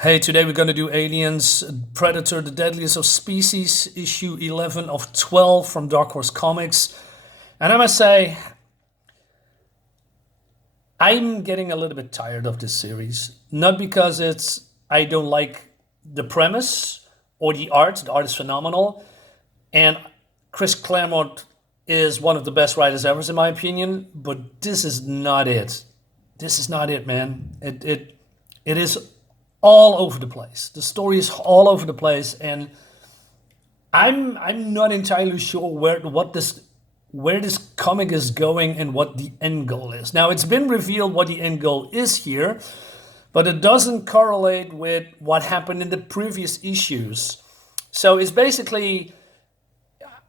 Hey, today we're going to do Aliens, Predator, the Deadliest of Species, issue 11 of 12 from Dark Horse Comics. And I must say, I'm getting a little bit tired of this series. Not because I don't like the premise or the art. The art is phenomenal. And Chris Claremont is one of the best writers ever, in my opinion. But this is not it. This is not it, man. It is all over the place. The story is all over the place, and I'm not entirely sure where this comic is going and what the end goal is. Now it's been revealed what the end goal is here, but it doesn't correlate with what happened in the previous issues. So it's basically,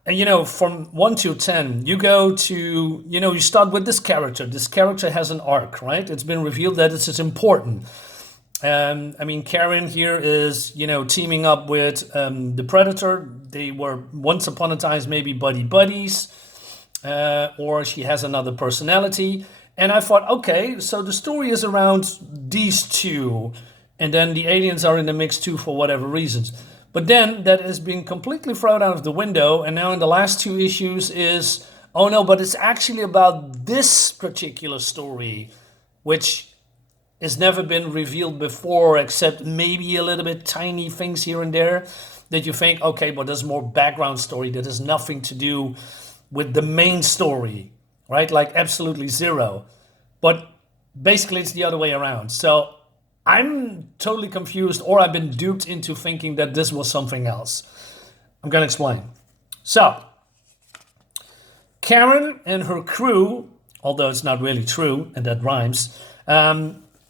from 1 to 10, you go to, you start with this character. This character has an arc, right? It's been revealed that it's important. Caryn here is, teaming up with the Predator. They were once upon a time maybe buddies, or she has another personality. And I thought, okay, so the story is around these two, and then the aliens are in the mix too for whatever reasons. But then that is being completely thrown out of the window, and now in the last two issues is, oh no, but it's actually about this particular story, which has never been revealed before, except maybe a little bit tiny things here and there that you think, okay, but there's more background story that has nothing to do with the main story, right? Like absolutely zero. But basically it's the other way around. So I'm totally confused, or I've been duped into thinking that this was something else. I'm gonna explain. So Caryn and her crew, although it's not really true, and that rhymes,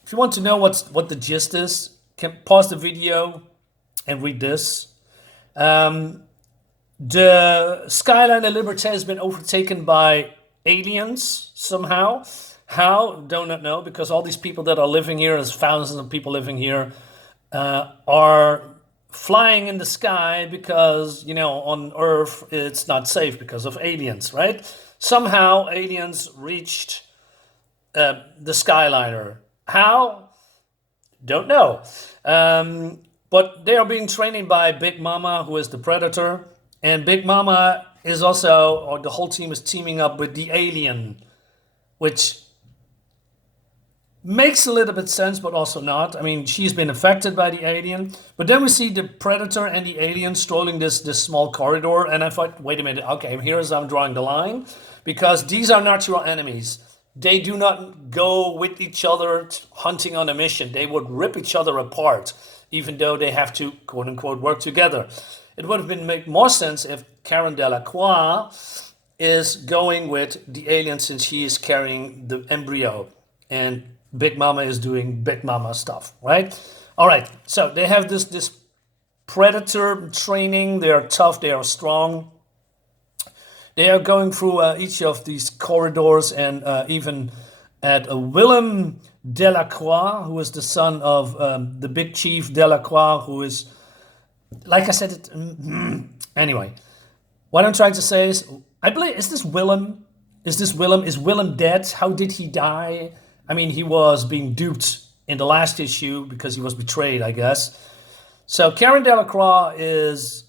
if you want to know what the gist is, can pause the video and read this. The skyline of Liberte has been overtaken by aliens somehow. How? Do not know, because all these people that are living here, there's thousands of people living here, are flying in the sky because, on Earth it's not safe because of aliens, right? Somehow aliens reached the Skyliner. How? Don't know. But they are being trained by Big Mama, who is the Predator. And Big Mama is also, or the whole team is teaming up with the alien, which makes a little bit sense, but also not. She's been affected by the alien. But then we see the Predator and the alien strolling this small corridor. And I thought, wait a minute, okay, here's I'm drawing the line. Because these are not your enemies. They do not go with each other hunting on a mission. They would rip each other apart, even though they have to, quote unquote, work together. It would have made more sense if Caryn Delacroix is going with the alien, since she is carrying the embryo and Big Mama is doing Big Mama stuff, right? All right, so they have this Predator training. They are tough, they are strong. They are going through each of these corridors, and even at Willem Delacroix, who is the son of the big chief Delacroix, who is, like I said, anyway. What I'm trying to say is, I believe, is this Willem? Is Willem dead? How did he die? He was being duped in the last issue because he was betrayed, I guess. So Caryn Delacroix is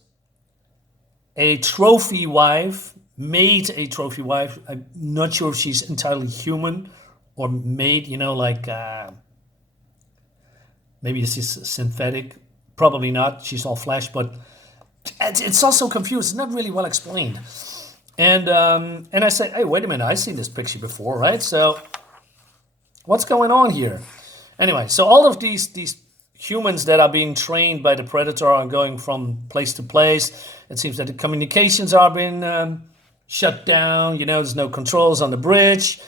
a trophy wife. Made a trophy wife. I'm not sure if she's entirely human or made, maybe this is synthetic. Probably not. She's all flesh, but it's also confused. It's not really well explained. And I said, hey, wait a minute. I've seen this picture before, right? So what's going on here? Anyway, so all of these humans that are being trained by the Predator are going from place to place. It seems that the communications are being shut down. There's no controls on the bridge.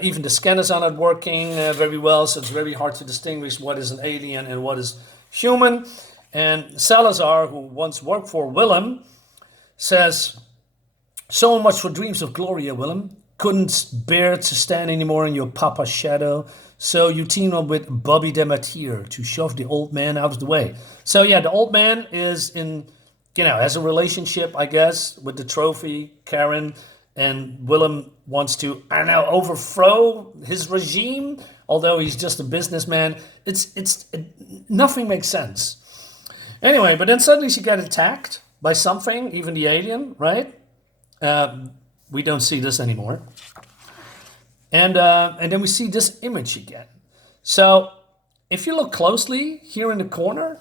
Even the scanners are not working very well, so it's very hard to distinguish what is an alien and what is human. And Salazar, who once worked for Willem, says, so much for dreams of glory, Willem. Couldn't bear to stand anymore in your papa's shadow, so you team up with Bobby Dematier to shove the old man out of the way. So yeah, the old man is has a relationship, I guess, with the trophy, Caryn, and Willem wants to, overthrow his regime although he's just a businessman. Nothing makes sense. Anyway, but then suddenly she got attacked by something, even the alien, right? We don't see this anymore. And then we see this image again. So if you look closely here in the corner,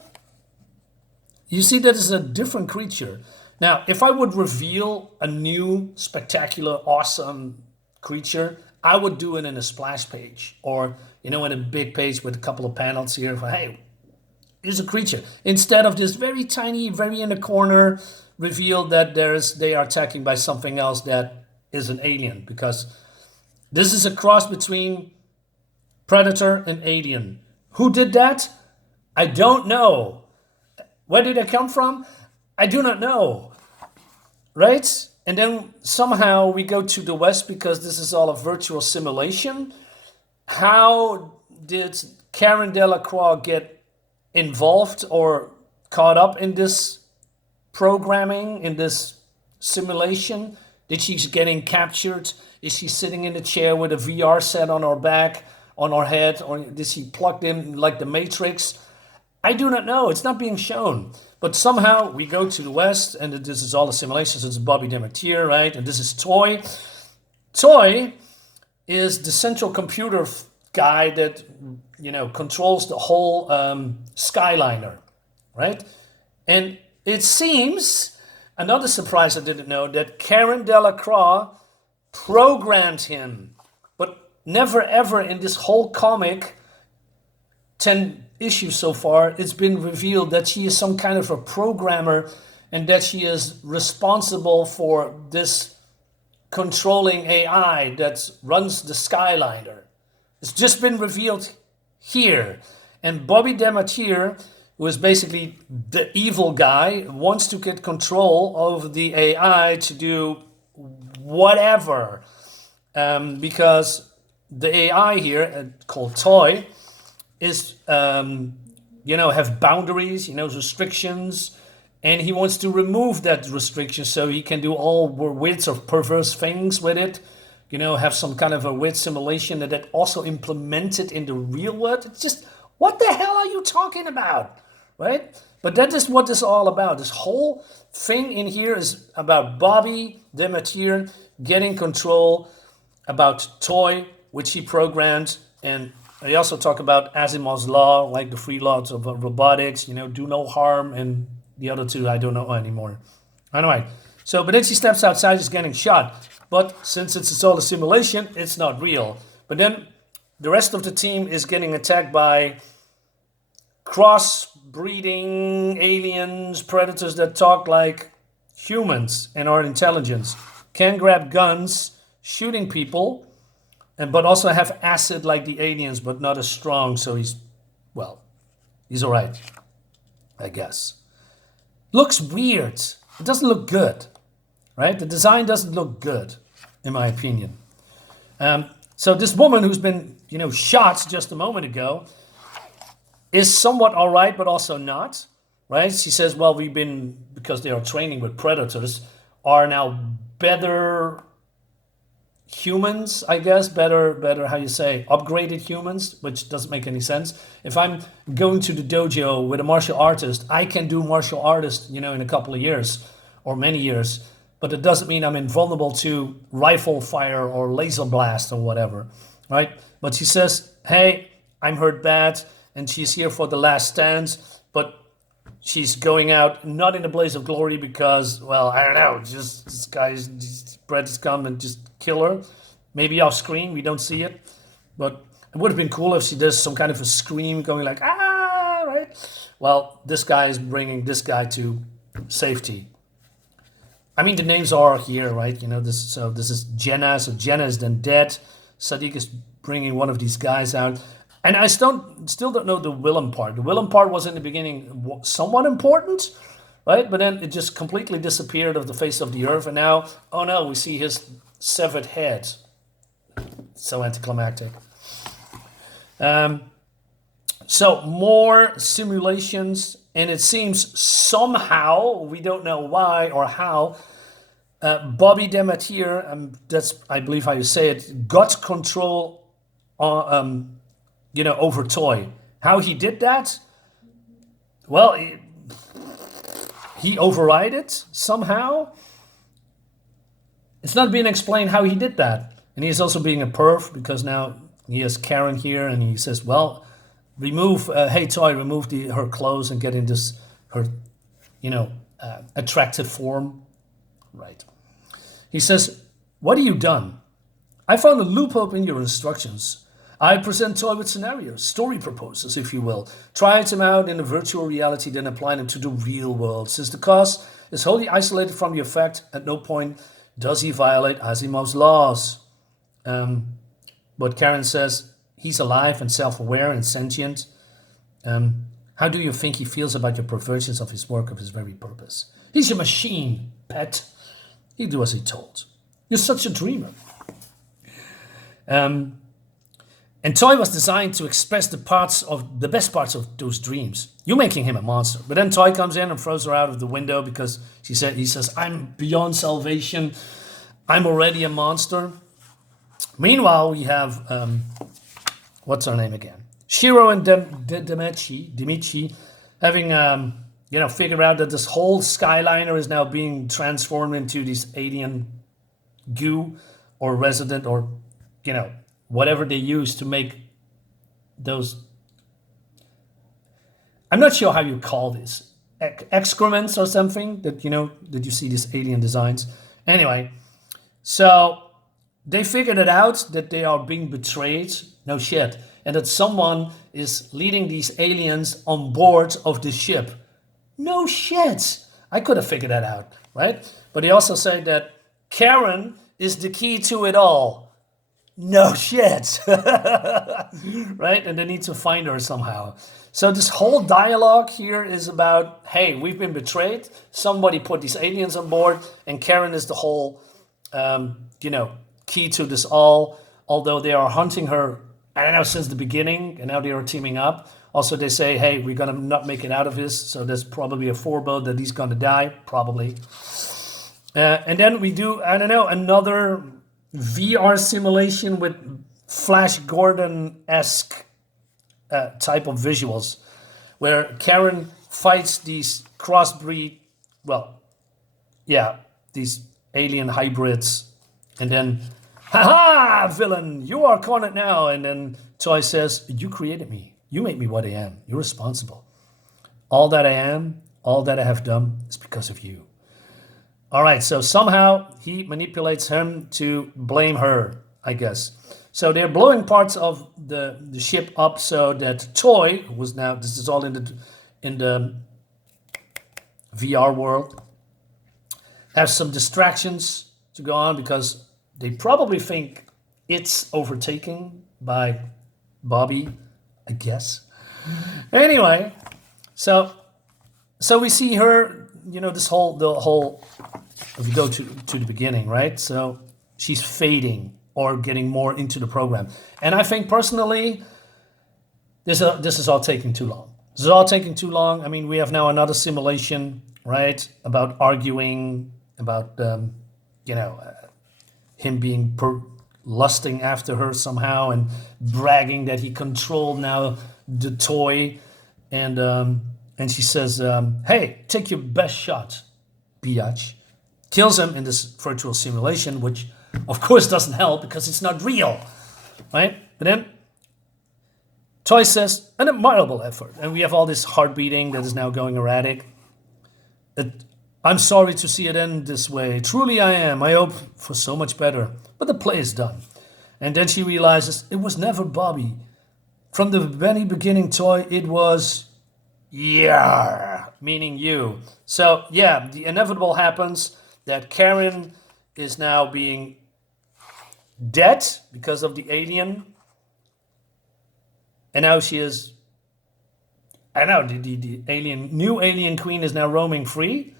you see that it's a different creature. Now, if I would reveal a new, spectacular, awesome creature, I would do it in a splash page or, in a big page with a couple of panels here for, hey, here's a creature. Instead of this very tiny, very in the corner reveal that they are attacking by something else that is an alien, because this is a cross between Predator and Alien. Who did that? I don't know. Where did it come from? I do not know. Right? And then somehow we go to the West because this is all a virtual simulation. How did Caryn Delacroix get involved or caught up in this programming, in this simulation? Did she getting captured? Is she sitting in a chair with a VR set on her back, on her head? Or is she plugged in like the Matrix? I do not know. It's not being shown. But somehow we go to the West, and this is all a simulation. So it's Bobby Dematier, right? And this is Toy. Toy is the central computer guy that, controls the whole Skyliner, right? And it seems, another surprise I didn't know, that Caryn Delacroix programmed him. But never ever in this whole comic, 10 issues so far, it's been revealed that she is some kind of a programmer and that she is responsible for this controlling AI that runs the Skyliner. It's just been revealed here. And Bobby Dematier, who is basically the evil guy, wants to get control over the AI to do whatever. Because the AI here, called Toy, is, have boundaries, restrictions, and he wants to remove that restriction so he can do all weird of perverse things with it, have some kind of a weird simulation that also implemented in the real world. It's just, what the hell are you talking about, right? But that is what this is all about. This whole thing in here is about Bobby Dematier getting control, about Toy, which he programmed, and they also talk about Asimov's law, like the three laws of robotics, do no harm, and the other two I don't know anymore. Anyway, so, but then she steps outside, is getting shot. But since it's all a simulation, it's not real. But then the rest of the team is getting attacked by cross-breeding aliens, predators that talk like humans and are intelligent, can grab guns, shooting people, but also have acid like the aliens, but not as strong. So he's all right, I guess. Looks weird. It doesn't look good, right? The design doesn't look good, in my opinion. So this woman who's been, shot just a moment ago is somewhat all right, but also not, right? She says, well, because they are training with predators, are now better humans, I guess, better, upgraded humans, which doesn't make any sense. If I'm going to the dojo with a martial artist, I can do martial artist, in a couple of years or many years, but it doesn't mean I'm invulnerable to rifle fire or laser blast or whatever, right? But she says, hey, I'm hurt bad, and she's here for the last stand, but she's going out not in a blaze of glory because, well, I don't know, just this guy's Brett has come and just kill her. Maybe off screen, we don't see it, but it would have been cool if she does some kind of a scream going like, ah, right? Well, this guy is bringing this guy to safety. I mean, the names are here, right? This is Jenna, so Jenna is then dead. Sadiq is bringing one of these guys out. And I still don't know the Willem part. The Willem part was in the beginning somewhat important, right? But then it just completely disappeared off the face of the earth. And now, oh no, we see his severed head. So anticlimactic. So more simulations, and it seems somehow, we don't know why or how, Bobby Dematier, that's I believe how you say it, got control over Toy. How he did that? Well, he override it somehow. It's not being explained how he did that. And he's also being a perv because now he has Caryn here and he says, well, hey Toy, remove her clothes and get in this, her, attractive form. Right. He says, what have you done? I found a loophole in your instructions. I present Toy with scenarios, story proposals, if you will. Try them out in the virtual reality, then apply them to the real world. Since the cause is wholly isolated from the effect, at no point does he violate Asimov's laws. But Caryn says he's alive and self-aware and sentient. How do you think he feels about your perversions of his work, of his very purpose? He's a machine, pet. He'll do as he told. You're such a dreamer. And Toy was designed to express the best parts of those dreams. You're making him a monster. But then Toy comes in and throws her out of the window because he says, I'm beyond salvation. I'm already a monster. Meanwhile, we have, what's her name again? Shiro and Demichi having, figured out that this whole Skyliner is now being transformed into this alien goo or resident or, whatever they use to make those. I'm not sure how you call this. Excrements or something that you see these alien designs. Anyway, so they figured it out that they are being betrayed. No shit. And that someone is leading these aliens on board of the ship. No shit. I could have figured that out, right? But he also said that Caryn is the key to it all. No shit. Right? And they need to find her somehow. So this whole dialogue here is about, hey, we've been betrayed. Somebody put these aliens on board. And Caryn is the whole, key to this all. Although they are hunting her, I don't know, since the beginning. And now they are teaming up. Also, they say, hey, we're going to not make it out of this. So there's probably a forebode that he's going to die. Probably. And then we do, I don't know, another VR simulation with Flash Gordon-esque type of visuals, where Caryn fights these these alien hybrids, and then, ha-ha, villain, you are cornered now. And then Toy says, you created me. You made me what I am. You're responsible. All that I am, all that I have done is because of you. All right, so somehow he manipulates him to blame her, I guess. So they're blowing parts of the ship up so that Toy, who was now, this is all in the VR world, has some distractions to go on because they probably think it's overtaken by Bobby, I guess. Anyway, so we see her, the whole, if you go to the beginning, right? So she's fading or getting more into the program. And I think personally, this is all taking too long. This is all taking too long. I mean, we have now another simulation, right? About arguing, about, him being lusting after her somehow and bragging that he controlled now the toy. And she says, hey, take your best shot, biatch. Kills him in this virtual simulation, which of course doesn't help because it's not real, right? But then Toy says, an admirable effort. And we have all this heart beating that is now going erratic. I'm sorry to see it end this way. Truly I am. I hope for so much better. But the play is done. And then she realizes it was never Bobby. From the very beginning, Toy, it was, yeah, meaning you. So, yeah, the inevitable happens that Caryn is now being dead because of the alien. And now she is, I know, the new alien queen is now roaming free.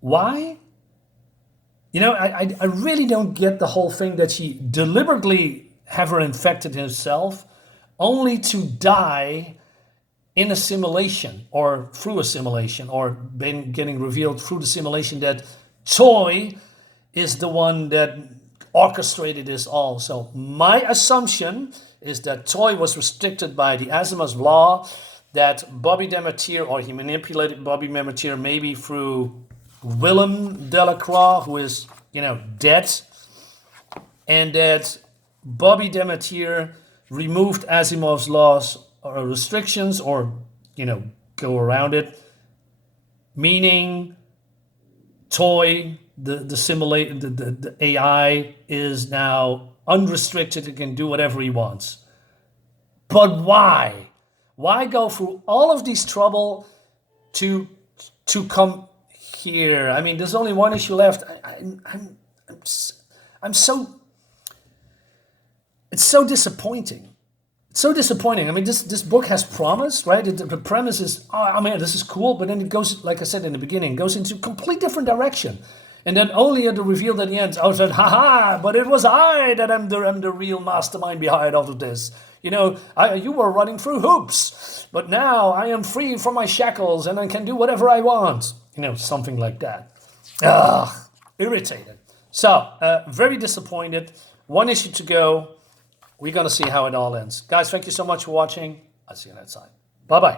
Why? I really don't get the whole thing that she deliberately have her infected herself only to die in a simulation or through a simulation or been getting revealed through the simulation that Toy is the one that orchestrated this all. So my assumption is that Toy was restricted by the Asimov's law, that Bobby Demeter, or he manipulated Bobby Demeter maybe through Willem Delacroix, who is, dead, and that Bobby Demeter removed Asimov's laws or restrictions, or, go around it, meaning Toy, the AI, is now unrestricted and can do whatever he wants. But why? Why go through all of these trouble to come here? I mean, there's only one issue left. I'm so. It's so disappointing. It's so disappointing. I mean, this book has promise, right? The premise is, this is cool, but then it goes, like I said in the beginning, goes into a complete different direction. And then only at the reveal at the end, I said, haha, but it was I that am the real mastermind behind all of this. You were running through hoops, but now I am free from my shackles and I can do whatever I want. Something like that. Irritated. So, very disappointed. One issue to go. We're going to see how it all ends. Guys, thank you so much for watching. I'll see you next time. Bye-bye.